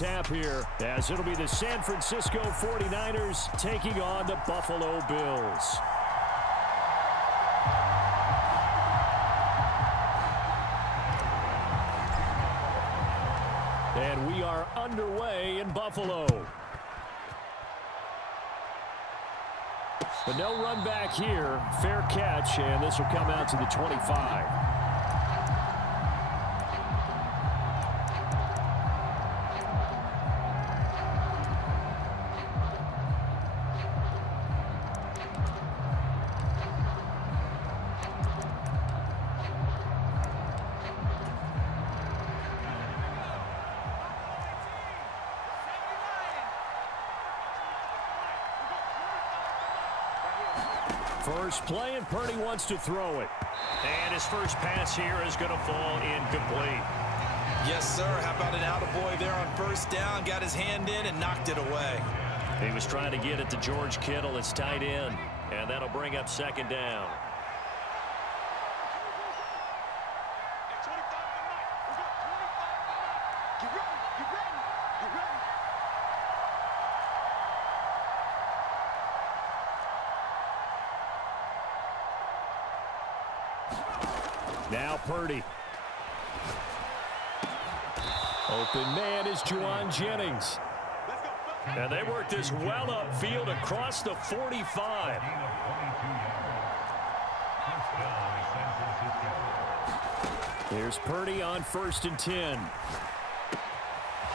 tap here, as it'll be the San Francisco 49ers taking on the Buffalo Bills. And we are underway in Buffalo. But no run back here. Fair catch, and this will come out to the 25. First play, and Purdy wants to throw it. And his first pass here is going to fall incomplete. Yes, sir. How about an attaboy there on first down? Got his hand in and knocked it away. He was trying to get it to George Kittle, his tight end, and that'll bring up second down. Now Purdy. Open man is Juwan Jennings. And they work this well upfield across the 45. Here's Purdy on 1st and 10.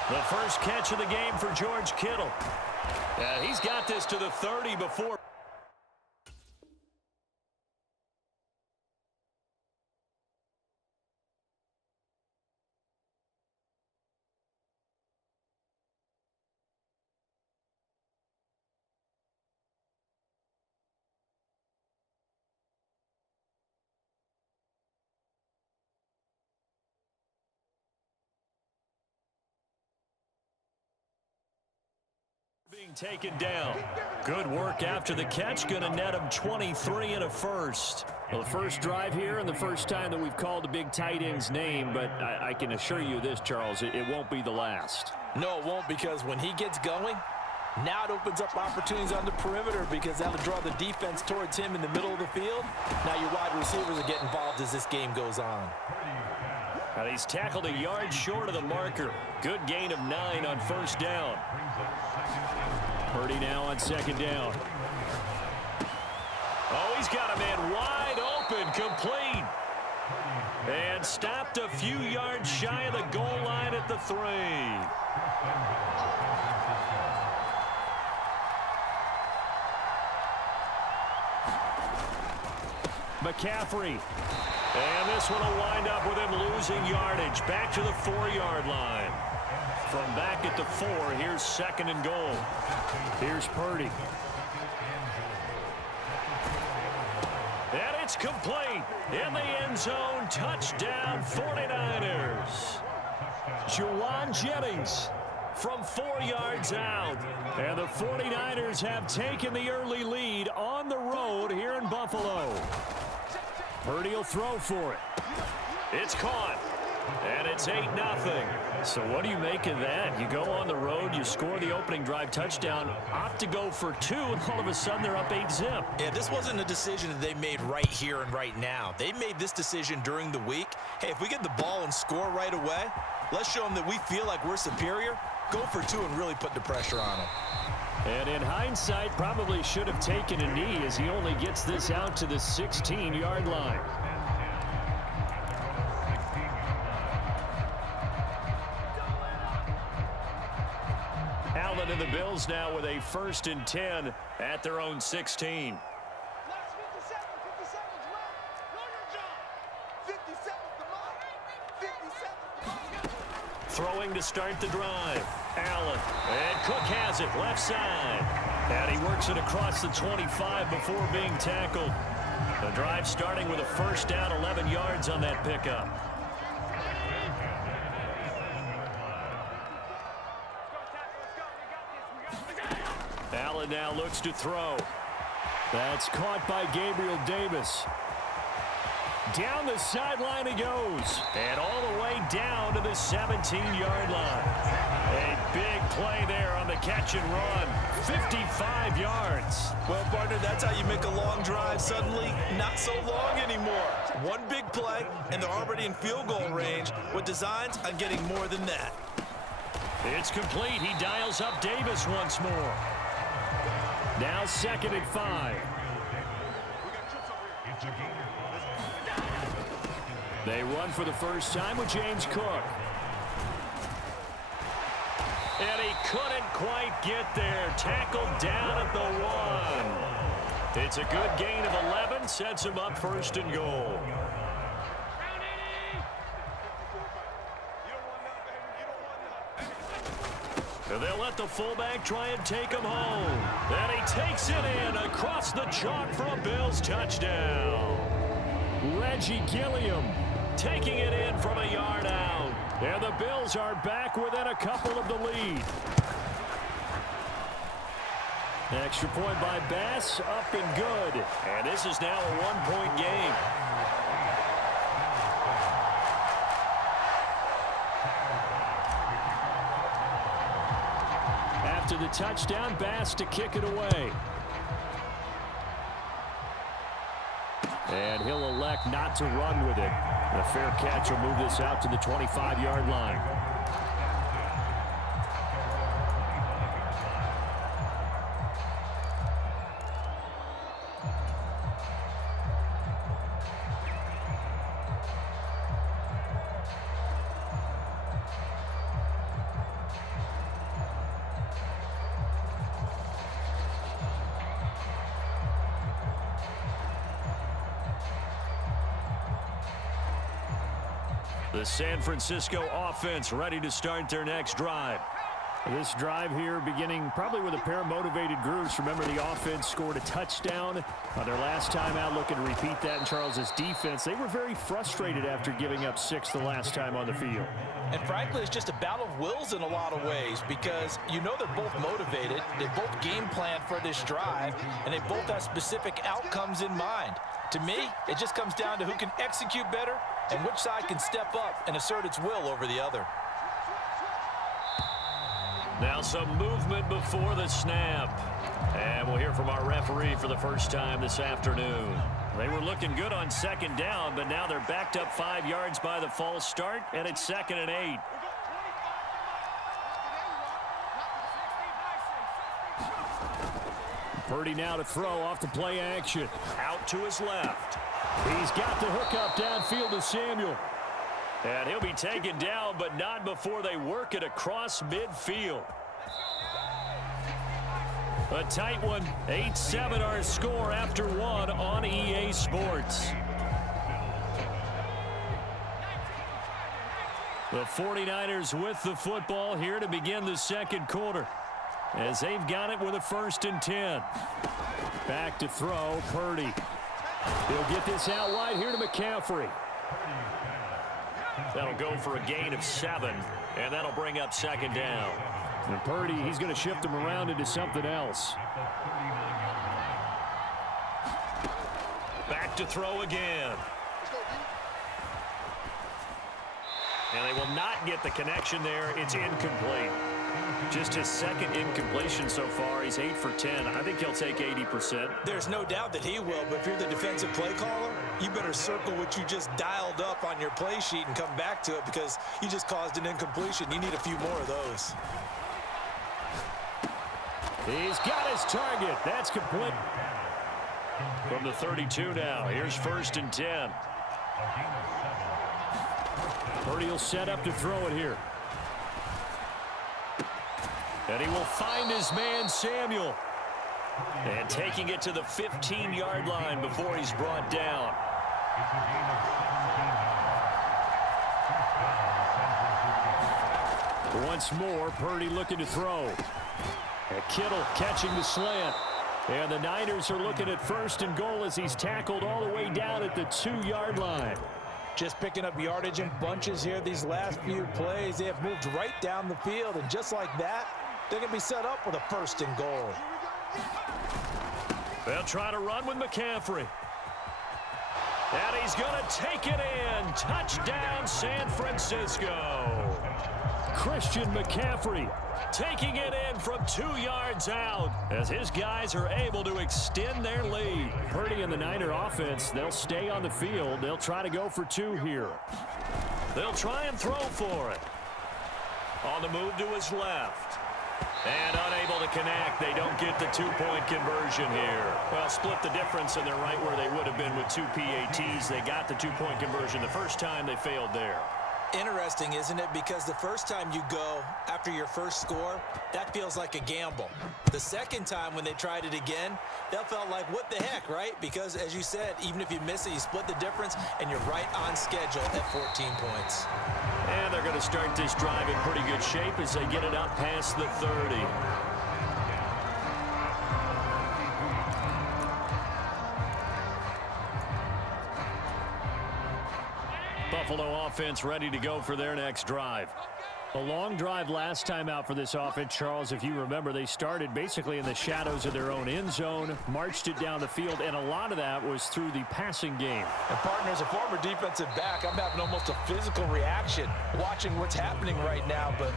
The first catch of the game for George Kittle. He's got this to the 30 before. Being taken down. Good work after the catch. Going to net him 23 and a first. Well, the first drive here and the first time that we've called a big tight end's name, but I can assure you this, Charles, it won't be the last. No, it won't, because when he gets going, now it opens up opportunities on the perimeter, because that'll draw the defense towards him in the middle of the field. Now your wide receivers will get involved as this game goes on. And he's tackled a yard short of the marker. Good gain of 9 on first down. Purdy now on second down. Oh, he's got a man wide open, complete. And stopped a few yards shy of the goal line at the 3. McCaffrey. And this one will wind up with him losing yardage. Back to the 4-yard line. From back at the 4, here's 2nd and goal. Here's Purdy. And it's complete. In the end zone, touchdown 49ers. Juwan Jennings from 4 yards out. And the 49ers have taken the early lead on the road here in Buffalo. Purdy will throw for it. It's caught. And it's 8-0. So what do you make of that? You go on the road, you score the opening drive touchdown, opt to go for 2, and all of a sudden they're up 8-zip. Yeah, this wasn't a decision that they made right here and right now. They made this decision during the week. Hey, if we get the ball and score right away, let's show them that we feel like we're superior. Go for 2 and really put the pressure on them. And in hindsight, probably should have taken a knee, as he only gets this out to the 16-yard line. Allen and the Bills now with a 1st and 10 at their own 16. Throwing to start the drive. Allen. And Cook has it left side. And he works it across the 25 before being tackled. The drive starting with a first down, 11 yards on that pickup. Allen now looks to throw. That's caught by Gabriel Davis. Down the sideline he goes. And all the way down to the 17-yard line. A big play there on the catch and run. 55 yards. Well, partner, that's how you make a long drive suddenly not so long anymore. One big play, and they're already in field goal range with designs on getting more than that. It's complete. He dials up Davis once more. Now 2nd and 5. They run for the first time with James Cook. And he couldn't quite get there. Tackled down at the 1. It's a good gain of 11. Sets him up 1st and goal. And they'll let the fullback try and take him home. And he takes it in across the chalk for a Bills touchdown. Reggie Gilliam taking it in from a yard out. And the Bills are back within a couple of the lead. Extra point by Bass, up and good. And this is now a 1-point game. After the touchdown, Bass to kick it away. And he'll elect not to run with it. The fair catch will move this out to the 25-yard line. The San Francisco offense ready to start their next drive. This drive here beginning probably with a pair of motivated groups. Remember, the offense scored a touchdown on their last time out. Looking to repeat that in Charles's defense. They were very frustrated after giving up 6 the last time on the field. And frankly, it's just a battle of wills in a lot of ways because you know they're both motivated. They both game plan for this drive, and they both have specific outcomes in mind. To me, it just comes down to who can execute better and which side can step up and assert its will over the other. Now some movement before the snap. And we'll hear from our referee for the first time this afternoon. They were looking good on 2nd down, but now they're backed up 5 yards by the false start, and it's 2nd and 8. Purdy now to throw off the play action. Out to his left. He's got the hook up downfield to Samuel. And he'll be taken down, but not before they work it across midfield. A tight one. 8-7 our score after 1 on EA Sports. The 49ers with the football here to begin the 2nd quarter, as they've got it with a 1st and 10. Back to throw, Purdy. He'll get this out wide here to McCaffrey. That'll go for a gain of 7, and that'll bring up 2nd down. And Purdy, he's going to shift him around into something else. Back to throw again. And they will not get the connection there. It's incomplete. Just his 2nd incompletion so far. He's 8 for 10. I think he'll take 80%. There's no doubt that he will, but if you're the defensive play caller, you better circle what you just dialed up on your play sheet and come back to it because you just caused an incompletion. You need a few more of those. He's got his target. That's complete. From the 32 now. Here's 1st and 10. Purdy will set up to throw it here. And he will find his man, Samuel. And taking it to the 15-yard line before he's brought down. Once more, Purdy looking to throw. And Kittle catching the slant. And the Niners are looking at 1st and goal as he's tackled all the way down at the 2-yard line. Just picking up yardage in bunches here these last few plays. They have moved right down the field, and just like that, they're going to be set up with a 1st and goal. They'll try to run with McCaffrey. And he's going to take it in. Touchdown, San Francisco. Christian McCaffrey Taking it in from 2 yards out as his guys are able to extend their lead. Purdy and the Niner offense, they'll stay on the field. They'll try to go for 2 here. They'll try and throw for it. On the move to his left. And unable to connect. They don't get the 2-point conversion here. Well, split the difference, and they're right where they would have been with 2 PATs. They got the 2-point conversion the first time. They failed there. Interesting, isn't it? Because the first time you go after your first score, that feels like a gamble. The second time when they tried it again, that felt like, what the heck, right? Because, as you said, even if you miss it, you split the difference, and you're right on schedule at 14 points. And they're going to start this drive in pretty good shape as they get it up past the 30. Buffalo offense ready to go for their next drive. A long drive last time out for this offense, Charles. If you remember, they started basically in the shadows of their own end zone, marched it down the field, and a lot of that was through the passing game. And, partner, as a former defensive back, I'm having almost a physical reaction watching what's happening right now. But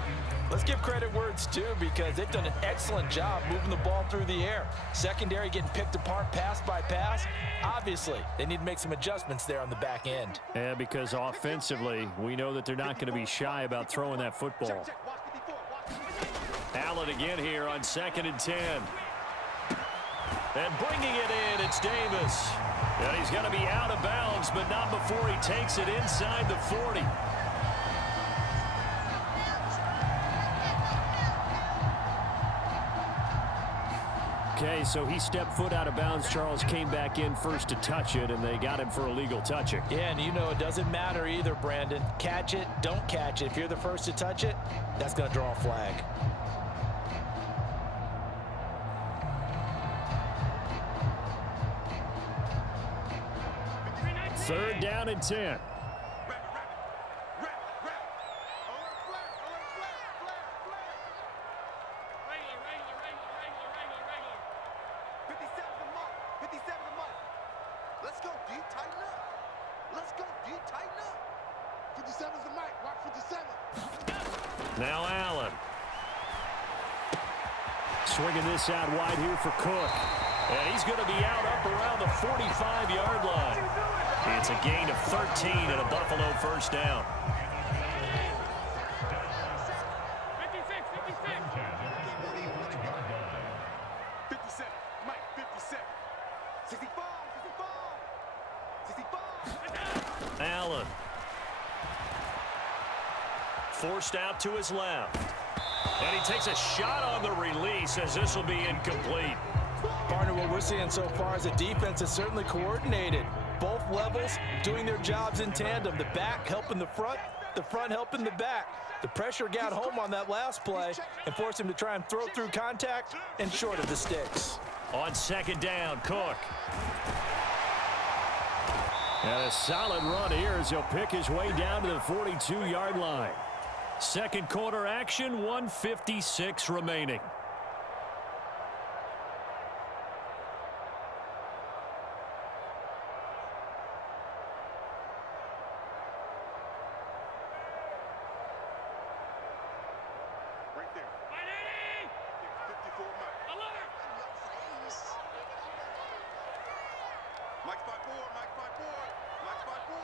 let's give credit where it's due, because they've done an excellent job moving the ball through the air. Secondary getting picked apart pass by pass. Obviously, they need to make some adjustments there on the back end. Yeah, because offensively, we know that they're not going to be shy about throwing that football. Allen again here on 2nd and 10. And bringing it in, it's Davis. And he's going to be out of bounds, but not before he takes it inside the 40. Okay, so he stepped foot out of bounds. Charles came back in first to touch it, and they got him for illegal touching. Yeah, and you know it doesn't matter either, Brandon. Catch it, don't catch it. If you're the first to touch it, that's going to draw a flag. Third down and 10. Now Allen. Swinging this out wide here for Cook. And he's going to be out up around the 45-yard line. It's a gain of 13 and a Buffalo first down. 57, Mike, 57. 65, 65. Allen. Forced out to his left. And he takes a shot on the release as this will be incomplete. Partner, what we're seeing so far is the defense is certainly coordinated. Both levels doing their jobs in tandem. The back helping the front helping the back. The pressure got home on that last play and forced him to try and throw through contact and short of the sticks. On 2nd down, Cook. And a solid run here as he'll pick his way down to the 42-yard line. Second quarter action, 1:56 remaining. Right there. 54, Mike. Mike 5-4, Mike 5-4, Mike 5-4.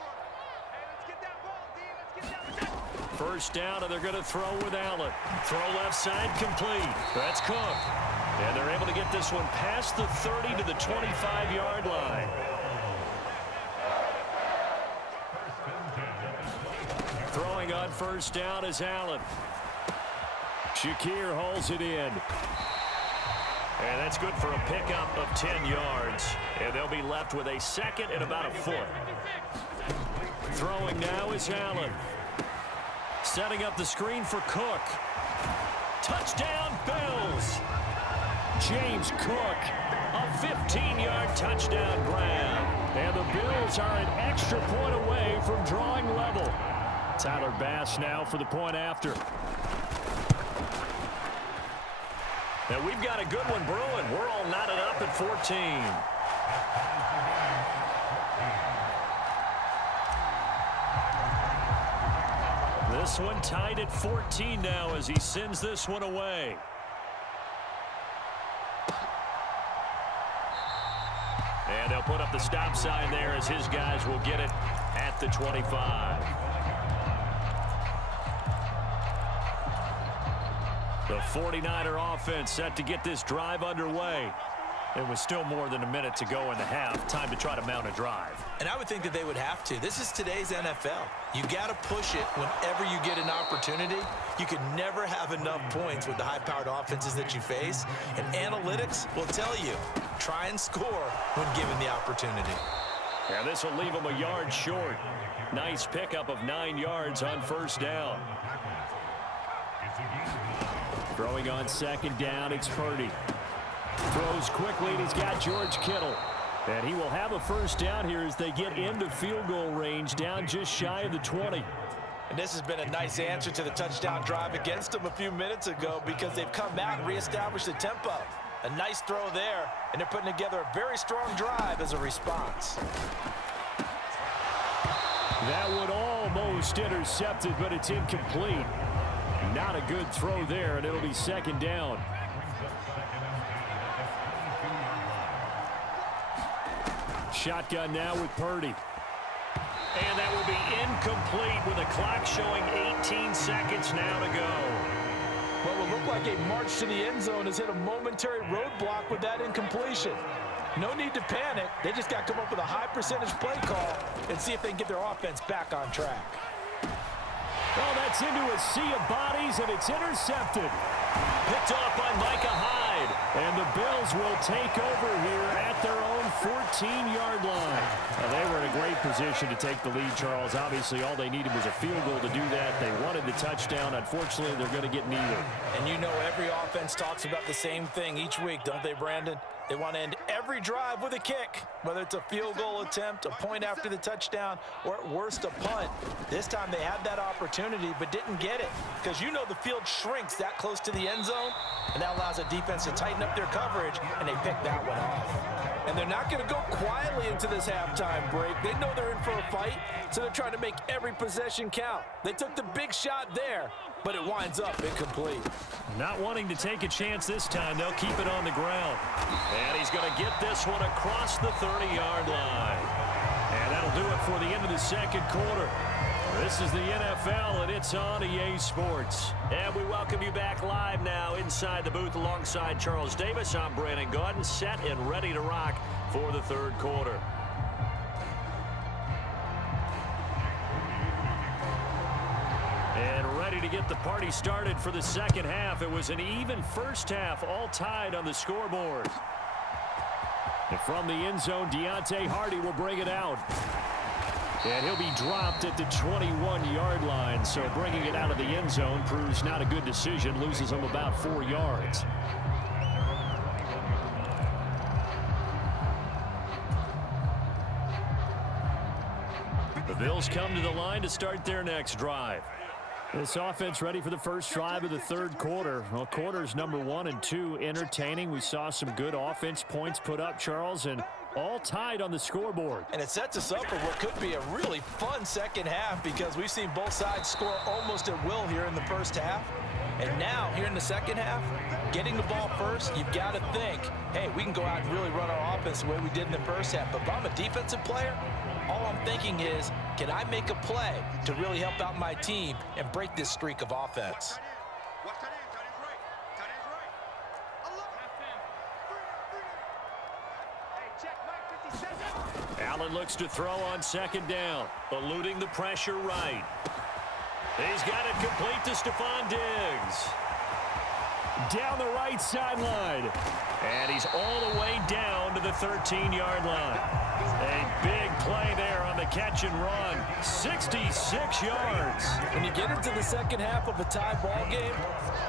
Hey, let's get that ball, D. Let's get that ball. First down, and they're going to throw with Allen. Throw left side, complete. That's Cook. And they're able to get this one past the 30 to the 25-yard line. Throwing on first down is Allen. Shakir hauls it in. And that's good for a pickup of 10 yards. And they'll be left with a second and about a foot. Throwing now is Allen. Setting up the screen for Cook. Touchdown, Bills. James Cook. A 15-yard touchdown grab. And the Bills are an extra point away from drawing level. Tyler Bass now for the point after. And we've got a good one brewing. We're all knotted up at 14. This one tied at 14 now as he sends this one away. And they'll put up the stop sign there as his guys will get it at the 25. The 49er offense set to get this drive underway. It was still more than a minute to go in the half. Time to try to mount a drive. And I would think that they would have to. This is today's NFL. You got to push it whenever you get an opportunity. You can never have enough points with the high-powered offenses that you face. And analytics will tell you, try and score when given the opportunity. And this will leave him a yard short. Nice pickup of 9 yards on first down. Throwing on second down, it's Purdy. Throws quickly, and he's got George Kittle. And he will have a first down here as they get into field goal range, down just shy of the 20. And this has been a nice answer to the touchdown drive against them a few minutes ago because they've come back and reestablished the tempo. A nice throw there, and they're putting together a very strong drive as a response. That one almost intercepted, but it's incomplete. Not a good throw there, and it'll be second down. Shotgun now with Purdy. And that will be incomplete with the clock showing 18 seconds now to go. What will look like a march to the end zone has hit a momentary roadblock with that incompletion. No need to panic. They just got to come up with a high percentage play call and see if they can get their offense back on track. Well, that's into a sea of bodies, and it's intercepted. Picked off by Micah Hyde. And the Bills will take over here at their own 14-yard line. Now, they were in a great position to take the lead, Charles. Obviously, all they needed was a field goal to do that. They wanted the touchdown. Unfortunately, they're going to get neither. And you know every offense talks about the same thing each week, don't they, Brandon? They want to end every drive with a kick, whether it's a field goal attempt, a point after the touchdown, or at worst a punt. This time they had that opportunity but didn't get it because you know the field shrinks that close to the end zone, and that allows a defense to tighten up their coverage, and they pick that one off. And they're not going to go quietly into this halftime break. They know they're in for a fight, so they're trying to make every possession count. They took the big shot there, but it winds up incomplete. Not wanting to take a chance this time, they'll keep it on the ground. And he's going to get this one across the 30-yard line. And that'll do it for the end of the second quarter. This is the NFL, and it's on EA Sports. And we welcome you back live now inside the booth alongside Charles Davis. I'm Brandon Gaudin, set and ready to rock for the third quarter. And ready to get the party started for the second half. It was an even first half, all tied on the scoreboard. And from the end zone, Deontay Hardy will bring it out. And he'll be dropped at the 21-yard line. So bringing it out of the end zone proves not a good decision. Loses him about 4 yards. The Bills come to the line to start their next drive. This offense ready for the first drive of the third quarter. Well, quarters number 1 and 2 entertaining. We saw some good offense points put up, Charles, and all tied on the scoreboard. And it sets us up for what could be a really fun second half because we've seen both sides score almost at will here in the first half. And now, here in the second half, getting the ball first, you've got to think, hey, we can go out and really run our offense the way we did in the first half. But if I'm a defensive player, all I'm thinking is, can I make a play to really help out my team and break this streak of offense? Watch tight end, tight end's right. Tight end's right. 11. Hey, check, Mike, 50 seconds. Allen looks to throw on second down, eluding the pressure right. He's got it complete to Stephon Diggs. Down the right sideline. And he's all the way down to the 13-yard line. A big play there on the catch and run. 66 yards. When you get into the second half of a tie ball game,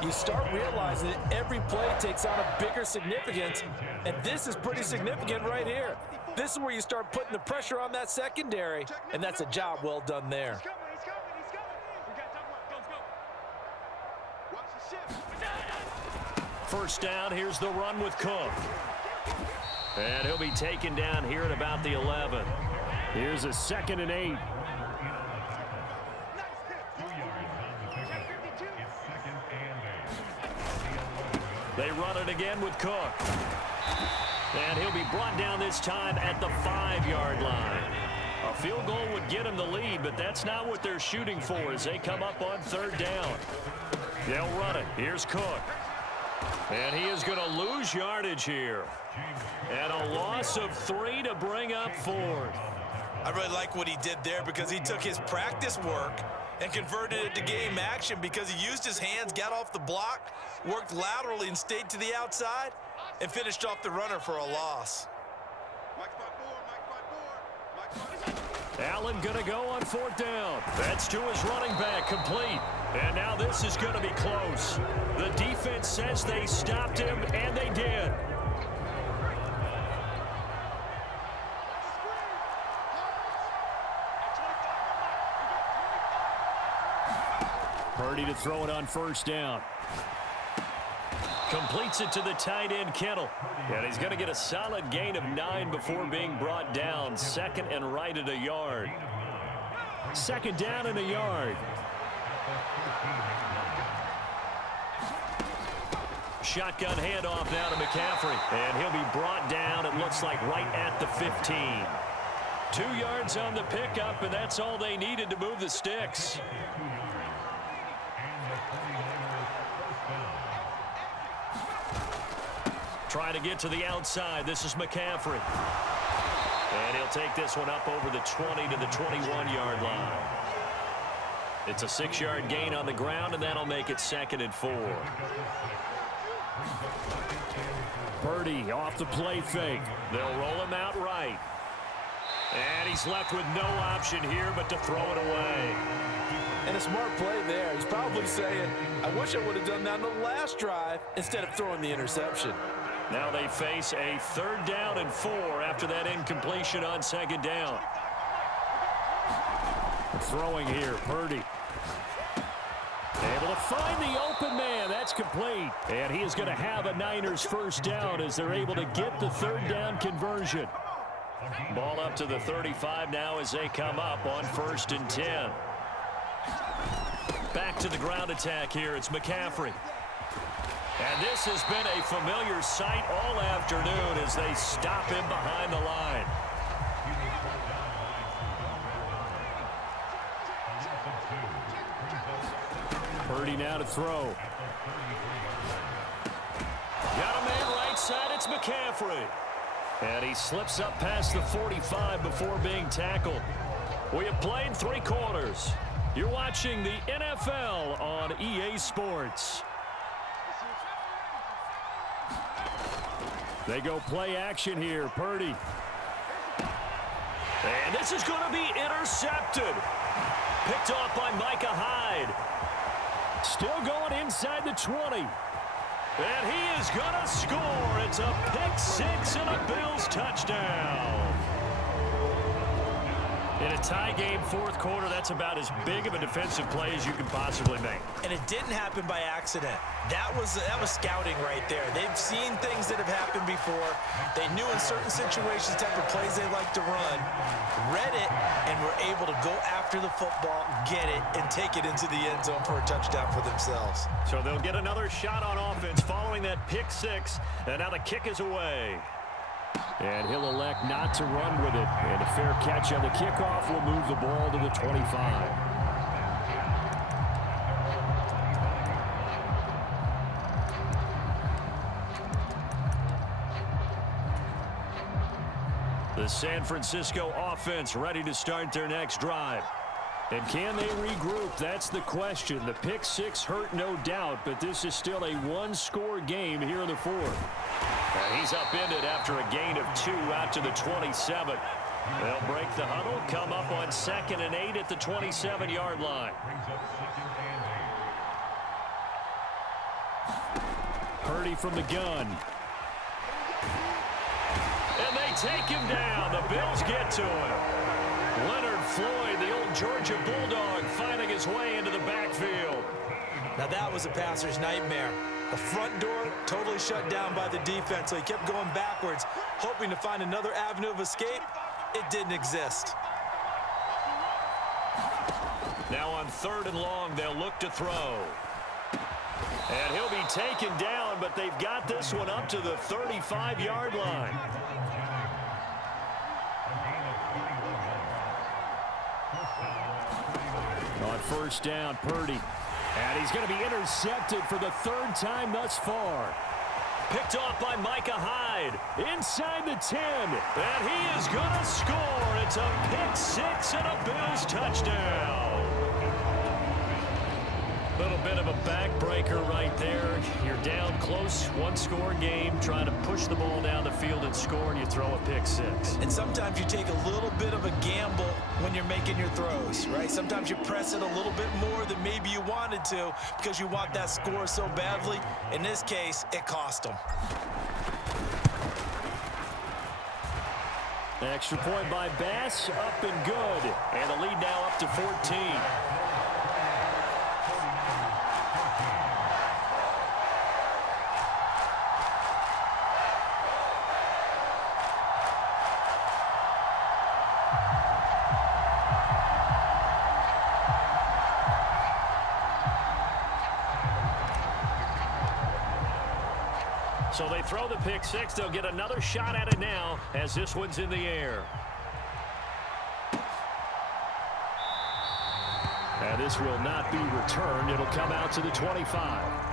you start realizing that every play takes on a bigger significance, and this is pretty significant right here. This is where you start putting the pressure on that secondary, and that's a job well done there. He's coming, he's coming, he's coming. We got double up, go, go. Watch the shift. First down, here's the run with Cook. And he'll be taken down here at about the 11. Here's a 2nd and 8. They run it again with Cook. And he'll be brought down this time at the 5-yard line. A field goal would get him the lead, but that's not what they're shooting for as they come up on 3rd down. They'll run it. Here's Cook. And he is going to lose yardage here. And a loss of 3 to bring up 4th. I really like what he did there because he took his practice work and converted it to game action because he used his hands, got off the block, worked laterally and stayed to the outside, and finished off the runner for a loss. Allen going to go on 4th down. That's to his running back, complete. And now this is going to be close. The defense says they stopped him, and they did. Purdy to throw it on 1st down. Completes it to the tight end, Kittle. And he's going to get a solid gain of 9 before being brought down. 2nd and right at a yard. 2nd down and a yard. Shotgun handoff now to McCaffrey. And he'll be brought down, it looks like, right at the 15. 2 yards on the pickup, and that's all they needed to move the sticks. Trying to get to the outside. This is McCaffrey. And he'll take this one up over the 20 to the 21-yard line. It's a 6-yard gain on the ground, and that'll make it 2nd and 4. Purdy off the play fake. They'll roll him out right. And he's left with no option here but to throw it away. And a smart play there. He's probably saying, I wish I would have done that on the last drive instead of throwing the interception. Now they face a 3rd down and 4 after that incompletion on 2nd down. Throwing here, Purdy. Able to find the open man. That's complete. And he is going to have a Niners 1st down as they're able to get the 3rd down conversion. Ball up to the 35 now as they come up on 1st and 10. Back to the ground attack here. It's McCaffrey. And this has been a familiar sight all afternoon as they stop him behind the line. Purdy now to throw. Got a man right side. It's McCaffrey. And he slips up past the 45 before being tackled. We have played 3 quarters. You're watching the NFL on EA Sports. They go play action here. Purdy. And this is going to be intercepted. Picked off by Micah Hyde. Still going inside the 20. And he is going to score. It's a pick 6 and a Bills touchdown. In a tie game, 4th quarter, that's about as big of a defensive play as you can possibly make. And it didn't happen by accident. That was scouting right there. They've seen things that have happened before. They knew in certain situations the type of plays they like to run, read it, and were able to go after the football, get it, and take it into the end zone for a touchdown for themselves. So they'll get another shot on offense following that pick 6, and now the kick is away. And he'll elect not to run with it. And a fair catch on the kickoff will move the ball to the 25. The San Francisco offense ready to start their next drive. And can they regroup? That's the question. The pick 6 hurt, no doubt, but this is still a 1-score game here in the 4th. He's upended after a gain of 2 out to the 27. They'll break the huddle, come up on 2nd and 8 at the 27-yard line. Purdy from the gun. And they take him down. The Bills get to him. Leonard Floyd, the old Georgia Bulldog, finding his way into the backfield. Now that was a passer's nightmare. The front door totally shut down by the defense, so he kept going backwards, hoping to find another avenue of escape. It didn't exist. Now on 3rd and long, they'll look to throw. And he'll be taken down, but they've got this one up to the 35-yard line. On first down, Purdy. And he's going to be intercepted for the third time thus far. Picked off by Micah Hyde. Inside the 10. And he is going to score. It's a pick-6 and a Bills touchdown. Little bit of a backbreaker right there. You're down close, one-score game, trying to push the ball down the field and score, and you throw a pick-6. And sometimes you take a little bit of a gamble when you're making your throws, right? Sometimes you press it a little bit more than maybe you wanted to because you want that score so badly. In this case, it cost them. Extra point by Bass, up and good. And the lead now up to 14. So they throw the pick-6. They'll get another shot at it now as this one's in the air. And this will not be returned. It'll come out to the 25.